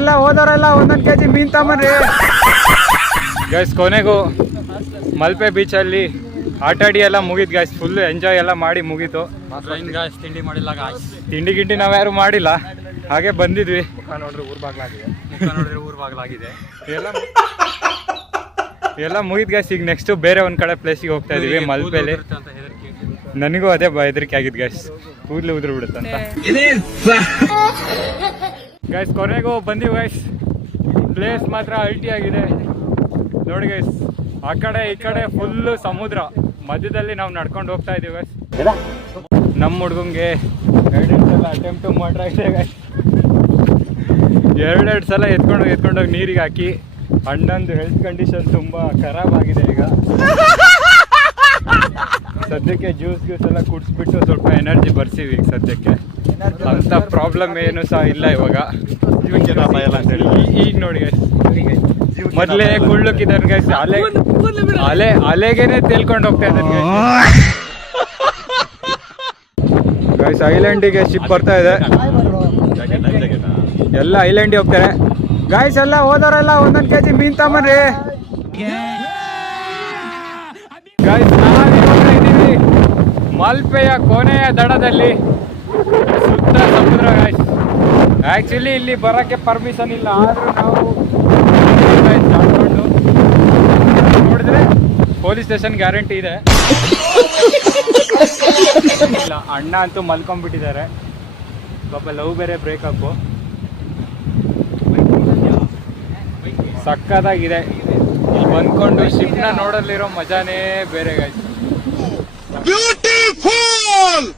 ಎಲ್ಲ ಹೋದವರೆಲ್ಲ ಒಂದೊಂದು ಕೆಜಿ ಮೀನ್ ತಗೊಂಬನ್ರಿ ಗೈಸ್. ಕೊನೆಗೂ ಮಲ್ಪೆ ಬೀಚಲ್ಲಿ ಆಟಾಡಿ ಎಲ್ಲ ಮುಗೀತು ಗೈಸ್. ಫುಲ್ ಎಂಜಾಯ್ ಎಲ್ಲ ಮಾಡಿ ಮುಗೀತು. ತಿಂಡಿ ಮಾಡಿಲ್ಲ ಗಾಯ್ಸ್. ತಿಂಡಿ ಗಿಂಡಿ ನಾವ್ಯಾರು ಮಾಡಿಲ್ಲ, ಹಾಗೆ ಬಂದಿದ್ವಿ. ಮುಖ ನೋಡ್ರಿ ಊರ್ ಬಾಗ್ಲಾಗಿದೆ. ಎಲ್ಲ ಮುಗಿದ್ ಗೈಸ್. ಈಗ ನೆಕ್ಸ್ಟ್ ಬೇರೆ ಒಂದ್ ಕಡೆ ಪ್ಲೇಸಿಗೆ ಹೋಗ್ತಾ ಇದೀವಿ ಮಲ್ಪೆಲಿ. ನನಗೂ ಅದೇ ಹೆದರಿಕೆ ಆಗಿದ್ ಗೈಸ್, ಕೂದಲು ಉದುರು ಬಿಡುತ್ತಂತ ಗೈಸ್. ಕೊನೆಗೂ ಬಂದಿವಿ ಗೈಸ್. ಪ್ಲೇಸ್ ಮಾತ್ರ ಅಲ್ಟಿ ಆಗಿದೆ ನೋಡಿ ಗೈಸ್. ಆ ಕಡೆ ಈ ಕಡೆ ಫುಲ್ ಸಮುದ್ರ, ಮಧ್ಯದಲ್ಲಿ ನಾವು ನಡ್ಕೊಂಡು ಹೋಗ್ತಾ ಇದೀವಿ ಗೈಸ್. ನಮ್ಮ ಹುಡ್ಗಂಗೆ ಎರಡೆರಡು ಸಲ ಅಟೆಂಪ್ಟ್ ಮಾಡ್ತಾ ಇದೆ ಗೈಸ್. ಎರಡೆರಡು ಸಲ ಎತ್ಕೊಂಡೋಗಿ ನೀರಿಗೆ ಹಾಕಿ ಅಣ್ಣಂದು ಹೆಲ್ತ್ ಕಂಡೀಷನ್ ತುಂಬಾ ಖರಾಬ್ ಆಗಿದೆ ಈಗ. ಸದ್ಯಕ್ಕೆ ಜ್ಯೂಸ್ ಎಲ್ಲ ಕುಡಿಸ್ಬಿಟ್ಟು ಸ್ವಲ್ಪ ಎನರ್ಜಿ ಬರ್ಸಿವಿ ಈಗ ಸದ್ಯಕ್ಕೆ. ಅಂತ ಪ್ರಾಬ್ಲಮ್ ಏನು ಸಹ ಇಲ್ಲ ಇವಾಗ. ಈಗ ನೋಡಿ ಗೈಸ್, ಮೊದಲೇ ಕುಳ್ಳುಕಿದ್ದಾರೆ ಗೈಸ್. ಅಲೆಗೇನೆ ತೇಲ್ಕೊಂಡು ಹೋಗ್ತಾ ಇದ್ದಾರೆ ಗೈಸ್. ಐಲ್ಯಾಂಡಿಗೆ ಶಿಪ್ ಬರ್ತಾ ಇದೆ, ಎಲ್ಲ ಐಲ್ಯಾಂಡಿಗೆ ಹೋಗ್ತಾರೆ ಗಾಯ್ಸ್. ಎಲ್ಲ ಹೋದವರೆಲ್ಲ ಒಂದೊಂದು ಕೆಜಿ ಮೀನ್ ತಗೊಂಬನ್ರಿ ಗಾಯ್ಸ್. ನಾವಿದ್ದೀವಿ ಮಲ್ಪೆಯ ಕೊನೆಯ ದಡದಲ್ಲಿ, ಸುತ್ತ ಸಮುದ್ರ ಗಾಯ್ಸ್. ಆ್ಯಕ್ಚುಲಿ ಇಲ್ಲಿ ಬರೋಕ್ಕೆ ಪರ್ಮಿಷನ್ ಇಲ್ಲ, ಆದರೂ ನಾವು ಚಾಡ್ಕೊಂಡು ನೋಡಿದ್ರೆ ಪೊಲೀಸ್ ಸ್ಟೇಷನ್ ಗ್ಯಾರಂಟಿ ಇದೆ. ಇಲ್ಲ, ಅಣ್ಣ ಅಂತೂ ಮಲ್ಕೊಂಡ್ಬಿಟ್ಟಿದ್ದಾರೆ ಪಾಪ. ಲವ್ ಬೇರೆ ಬ್ರೇಕಪ್ಪು. ಸಕ್ಕತ್ತಾಗಿದೆ. ಇಲ್ಲಿ ಬಂದ್ಕೊಂಡು ಶಿಪ್ನ ನೋಡಲಿರೋ ಮಜಾನೇ ಬೇರೆ ಗಾಯ್ಸ್. ಬ್ಯೂಟಿಫುಲ್.